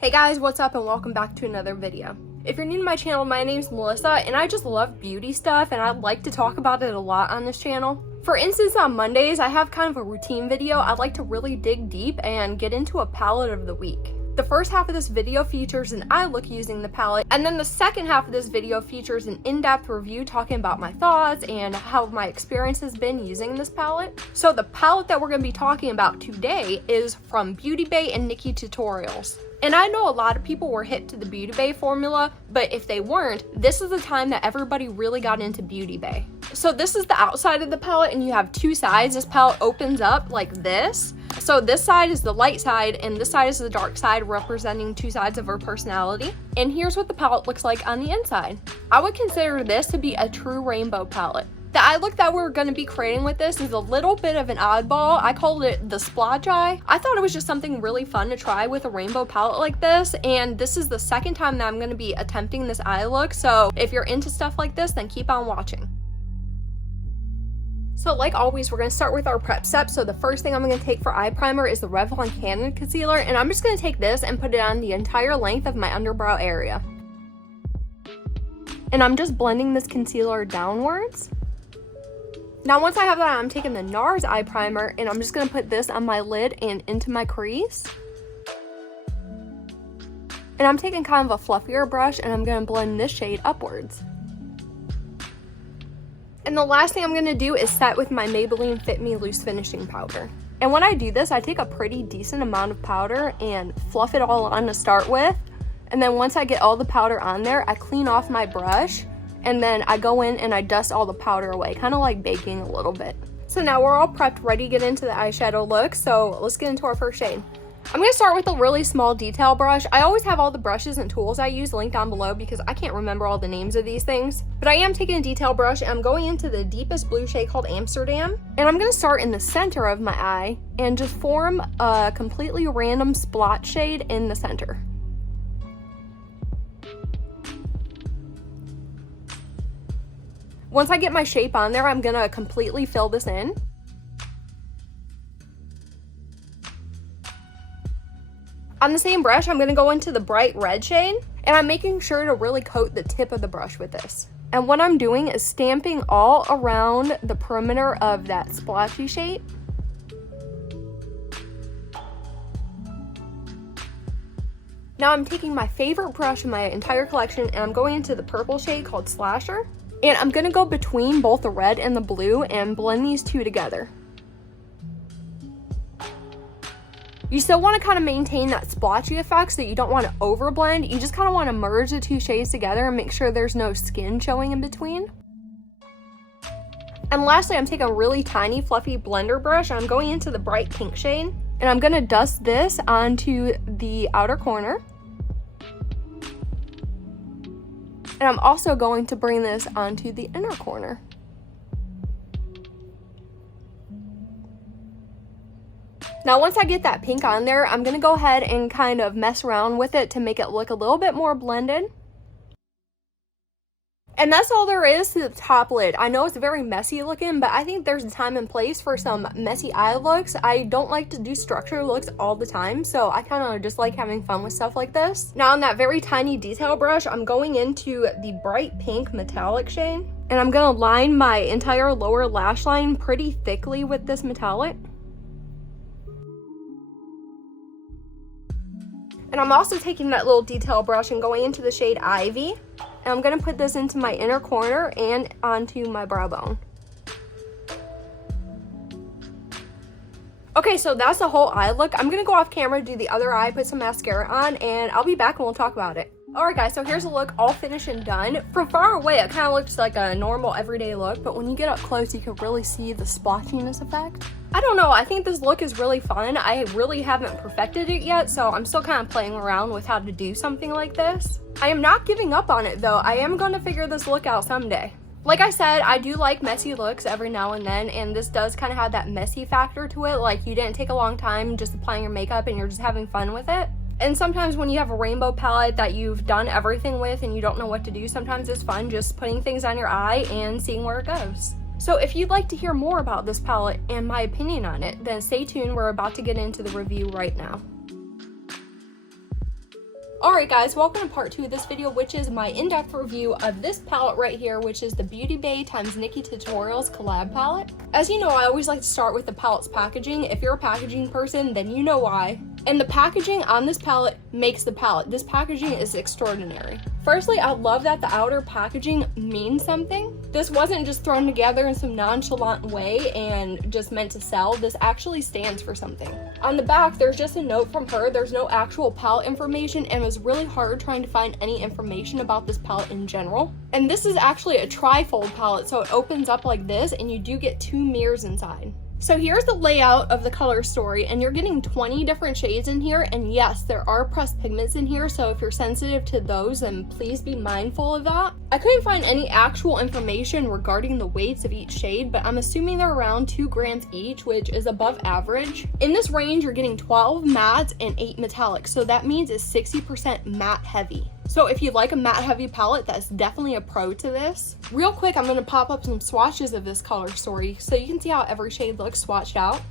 Hey guys, what's up and welcome back to another video. If you're new to my channel, my name's Melissa and I just love beauty stuff and I'd like to talk about it a lot on this channel. For instance, on Mondays, I have kind of a routine video. I'd like to really dig deep and get into a palette of the week. The first half of this video features an eye look using the palette, and then the second half of this video features an in-depth review talking about my thoughts and how my experience has been using this palette. So the palette that we're going to be talking about today is from Beauty Bay and nikkietutorials. And I know a lot of people were hip to the Beauty Bay formula, but if they weren't, this is the time that everybody really got into Beauty Bay. So this is the outside of the palette and you have two sides. This palette opens up like this. So this side is the light side and this side is the dark side, representing two sides of her personality. And here's what the palette looks like on the inside. I would consider this to be a true rainbow palette. The eye look that we're going to be creating with this is a little bit of an oddball. I called it the splotch eye. I thought it was just something really fun to try with a rainbow palette like this, and this is the second time that I'm going to be attempting this eye look, so if you're into stuff like this, then keep on watching. So like always, we're going to start with our prep steps. So the first thing I'm going to take for eye primer is the Revlon Candid Concealer, and I'm just going to take this and put it on the entire length of my underbrow area. And I'm just blending this concealer downwards. Now once I have that, I'm taking the NARS eye primer and I'm just going to put this on my lid and into my crease. And I'm taking kind of a fluffier brush and I'm going to blend this shade upwards. And the last thing I'm going to do is set with my Maybelline Fit Me Loose Finishing Powder. And when I do this, I take a pretty decent amount of powder and fluff it all on to start with. And then once I get all the powder on there, I clean off my brush. And then I go in and I dust all the powder away, kind of like baking a little bit. So now we're all prepped, ready to get into the eyeshadow look. So let's get into our first shade. I'm going to start with a really small detail brush. I always have all the brushes and tools I use linked down below because I can't remember all the names of these things. But I am taking a detail brush and I'm going into the deepest blue shade called Amsterdam. And I'm going to start in the center of my eye and just form a completely random splotch shade in the center. Once I get my shape on there, I'm gonna completely fill this in. On the same brush, I'm gonna go into the bright red shade, and I'm making sure to really coat the tip of the brush with this. And what I'm doing is stamping all around the perimeter of that splotchy shape. Now I'm taking my favorite brush in my entire collection, and I'm going into the purple shade called Slasher. And I'm going to go between both the red and the blue and blend these two together. You still want to kind of maintain that splotchy effect so you don't want to overblend. You just kind of want to merge the two shades together and make sure there's no skin showing in between. And lastly, I'm taking a really tiny fluffy blender brush. I'm going into the bright pink shade. And I'm going to dust this onto the outer corner. And I'm also going to bring this onto the inner corner. Now once I get that pink on there, I'm going to go ahead and kind of mess around with it to make it look a little bit more blended. And that's all there is to the top lid. I know it's very messy looking, but I think there's a time and place for some messy eye looks. I don't like to do structured looks all the time, so I kind of just like having fun with stuff like this. Now on that very tiny detail brush, I'm going into the bright pink metallic shade, and I'm going to line my entire lower lash line pretty thickly with this metallic. And I'm also taking that little detail brush and going into the shade Ivy. And I'm going to put this into my inner corner and onto my brow bone. Okay, so that's the whole eye look. I'm going to go off camera, do the other eye, put some mascara on, and I'll be back and we'll talk about it. Alright guys, so here's the look all finished and done. From far away, it kind of looks like a normal everyday look, but when you get up close, you can really see the splotchiness effect. I don't know, I think this look is really fun. I really haven't perfected it yet, so I'm still kind of playing around with how to do something like this. I am not giving up on it though. I am going to figure this look out someday. Like I said, I do like messy looks every now and then, and this does kind of have that messy factor to it. Like you didn't take a long time just applying your makeup and you're just having fun with it. And sometimes when you have a rainbow palette that you've done everything with and you don't know what to do, sometimes it's fun just putting things on your eye and seeing where it goes. So if you'd like to hear more about this palette and my opinion on it, then stay tuned. We're about to get into the review right now. Alright guys, welcome to part 2 of this video, which is my in-depth review of this palette right here, which is the Beauty Bay x nikkietutorials collab palette. As you know, I always like to start with the palette's packaging. If you're a packaging person, then you know why. And the packaging on this palette makes the palette. This packaging is extraordinary. Firstly, I love that the outer packaging means something. This wasn't just thrown together in some nonchalant way and just meant to sell. This actually stands for something. On the back, there's just a note from her. There's no actual palette information, and it was really hard trying to find any information about this palette in general. And this is actually a tri-fold palette, so it opens up like this, and you do get 2 mirrors inside. So here's the layout of the color story, and you're getting 20 different shades in here, and yes, there are pressed pigments in here, so if you're sensitive to those, then please be mindful of that. I couldn't find any actual information regarding the weights of each shade, but I'm assuming they're around 2 grams each, which is above average. In this range, you're getting 12 mattes and 8 metallics, so that means it's 60% matte heavy. So if you like a matte heavy palette, that's definitely a pro to this. Real quick, I'm going to pop up some swatches of this color story so you can see how every shade looks swatched out.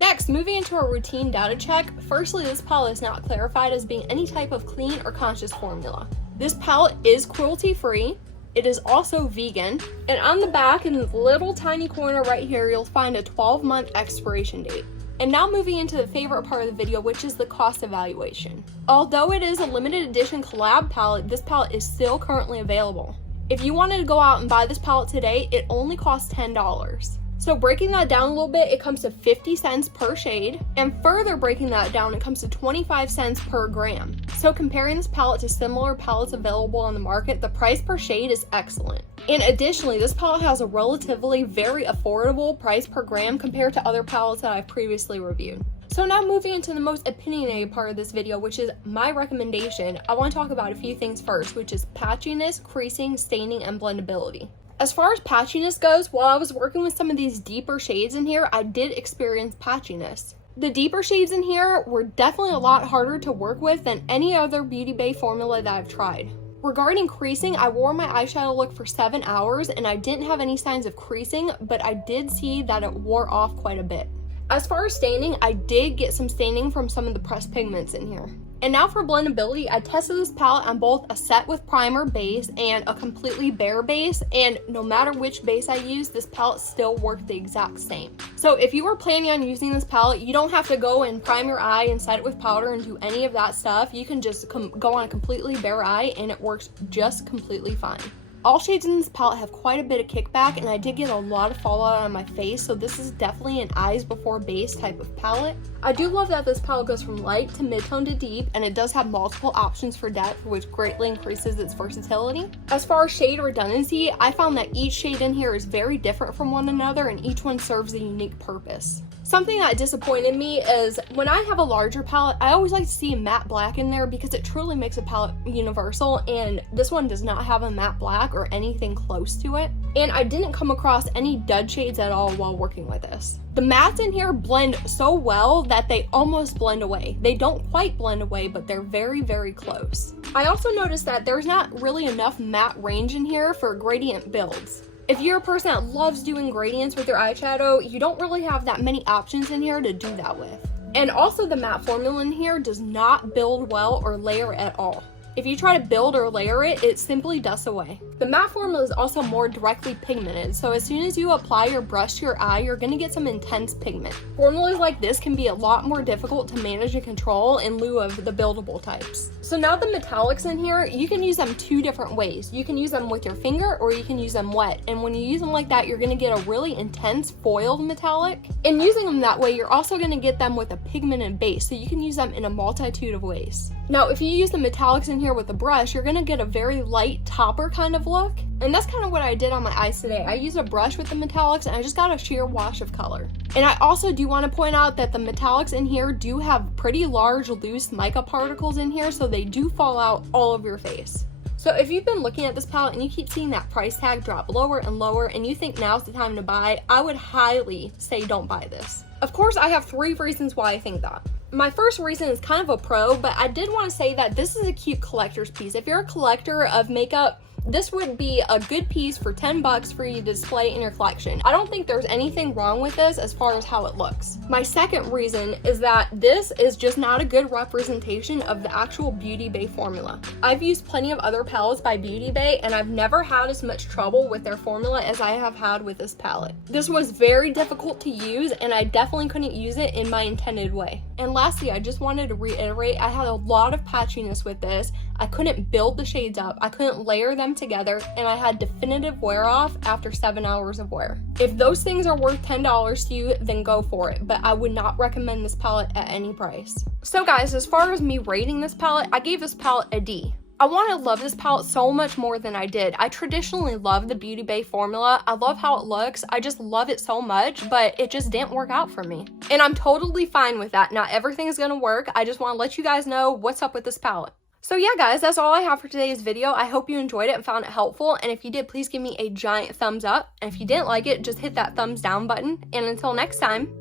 Next, moving into our routine data check. Firstly, this palette is not clarified as being any type of clean or conscious formula. This palette is cruelty-free. It is also vegan. And on the back, in this little tiny corner right here, you'll find a 12-month expiration date. And now moving into the favorite part of the video, which is the cost evaluation. Although it is a limited edition collab palette, this palette is still currently available. If you wanted to go out and buy this palette today, it only costs $10. So breaking that down a little bit, it comes to 50 cents per shade, and further breaking that down, it comes to 25 cents per gram. So comparing this palette to similar palettes available on the market, the price per shade is excellent. And additionally, this palette has a relatively very affordable price per gram compared to other palettes that I've previously reviewed. So now moving into the most opinionated part of this video, which is my recommendation, I want to talk about a few things first, which is patchiness, creasing, staining, and blendability. As far as patchiness goes, while I was working with some of these deeper shades in here, I did experience patchiness. The deeper shades in here were definitely a lot harder to work with than any other Beauty Bay formula that I've tried. Regarding creasing, I wore my eyeshadow look for 7 hours and I didn't have any signs of creasing, but I did see that it wore off quite a bit. As far as staining, I did get some staining from some of the pressed pigments in here. And now for blendability, I tested this palette on both a set with primer base and a completely bare base, and no matter which base I used, this palette still worked the exact same. So if you were planning on using this palette, you don't have to go and prime your eye and set it with powder and do any of that stuff. You can just go on a completely bare eye and it works just completely fine. All shades in this palette have quite a bit of kickback, and I did get a lot of fallout on my face, so this is definitely an eyes before base type of palette. I do love that this palette goes from light to mid-tone to deep, and it does have multiple options for depth, which greatly increases its versatility. As far as shade redundancy, I found that each shade in here is very different from one another, and each one serves a unique purpose. Something that disappointed me is when I have a larger palette, I always like to see a matte black in there because it truly makes a palette universal, and this one does not have a matte black or anything close to it. And I didn't come across any dud shades at all while working with this. The mattes in here blend so well that they almost blend away. They don't quite blend away, but they're very, very close. I also noticed that there's not really enough matte range in here for gradient builds. If you're a person that loves doing gradients with your eyeshadow, you don't really have that many options in here to do that with. And also the matte formula in here does not build well or layer at all. If you try to build or layer it, it simply dusts away. The matte formula is also more directly pigmented, so as soon as you apply your brush to your eye, you're going to get some intense pigment. Formulas like this can be a lot more difficult to manage and control in lieu of the buildable types. So now the metallics in here, you can use them 2 different ways. You can use them with your finger or you can use them wet, and when you use them like that, you're going to get a really intense foiled metallic. And using them that way, you're also going to get them with a pigmented base, so you can use them in a multitude of ways. Now, if you use the metallics in here with a brush, you're going to get a very light topper kind of look, and that's kind of what I did on my eyes today. I used a brush with the metallics and I just got a sheer wash of color. And I also do want to point out that the metallics in here do have pretty large loose mica particles in here, so they do fall out all over your face. So if you've been looking at this palette and you keep seeing that price tag drop lower and lower and you think now's the time to buy, I would highly say don't buy this. Of course, I have 3 reasons why I think that. My first reason is kind of a pro, but I did want to say that this is a cute collector's piece. If you're a collector of makeup this would be a good piece for 10 bucks for you to display in your collection. I don't think there's anything wrong with this as far as how it looks. My second reason is that this is just not a good representation of the actual Beauty Bay formula. I've used plenty of other palettes by Beauty Bay and I've never had as much trouble with their formula as I have had with this palette. This was very difficult to use and I definitely couldn't use it in my intended way. And lastly, I just wanted to reiterate, I had a lot of patchiness with this. I couldn't build the shades up, I couldn't layer them together, and I had definitive wear off after 7 hours of wear. If those things are worth $10 to you, then go for it, but I would not recommend this palette at any price. So guys, as far as me rating this palette, I gave this palette a D. I want to love this palette so much more than I did. I traditionally love the Beauty Bay formula. I love how it looks. I just love it so much, but it just didn't work out for me. And I'm totally fine with that. Not everything is going to work. I just want to let you guys know what's up with this palette. So yeah guys, that's all I have for today's video. I hope you enjoyed it and found it helpful, and if you did, please give me a giant thumbs up, and if you didn't like it, just hit that thumbs down button, and until next time,